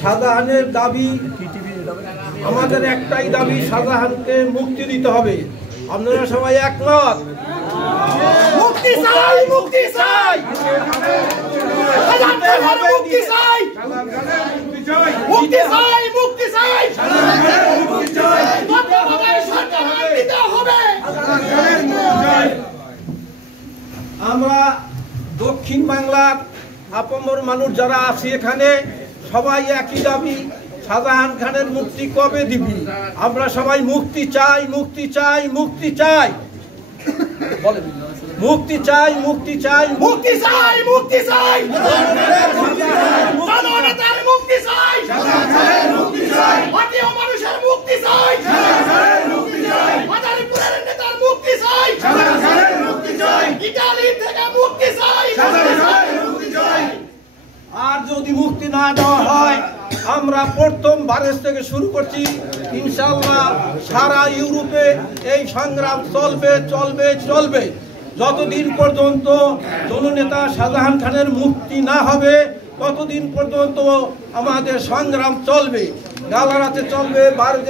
শাহজাহানের দাবি, আমাদের একটাই দাবি, শাহজাহানকে মুক্তি দিতে হবে। আপনারা সবাই একমত? মুক্তি চাই, মুক্তি চাই, মুক্তি চাই, মুক্তি চাই, মুক্তি চাই, আমরা দক্ষিণ বাংলার আপামর মানুষ যারা আছি এখানে সবাই একই দাবি, শাহজাহান খানের মুক্তি কবে দিবি? আমরা সবাই মুক্তি চাই, মুক্তি চাই, মুক্তি চাই, বলেন মুক্তি চাই, মুক্তি চাই, মুক্তি চাই, মুক্তি চাই, জননেতার মুক্তি চাই, জাতীয় মানুষের মুক্তি চাই, মাদারীপুরের নেতার মুক্তি চাই, ইটালি থেকে মুক্তি চাই। আর যদি মুক্তি না দেওয়া হয় আমরা প্রথম বারেস থেকে শুরু করছি, ইনশাআল্লাহ সারা ইউরোপে এই সংগ্রাম চলবে চলবে চলবে যতদিন পর্যন্ত জননেতা শাহজাহান খানের মুক্তি না হবে ততদিন পর্যন্ত আমাদের সংগ্রাম চলবে। গালারাতে চলবে, ভারতে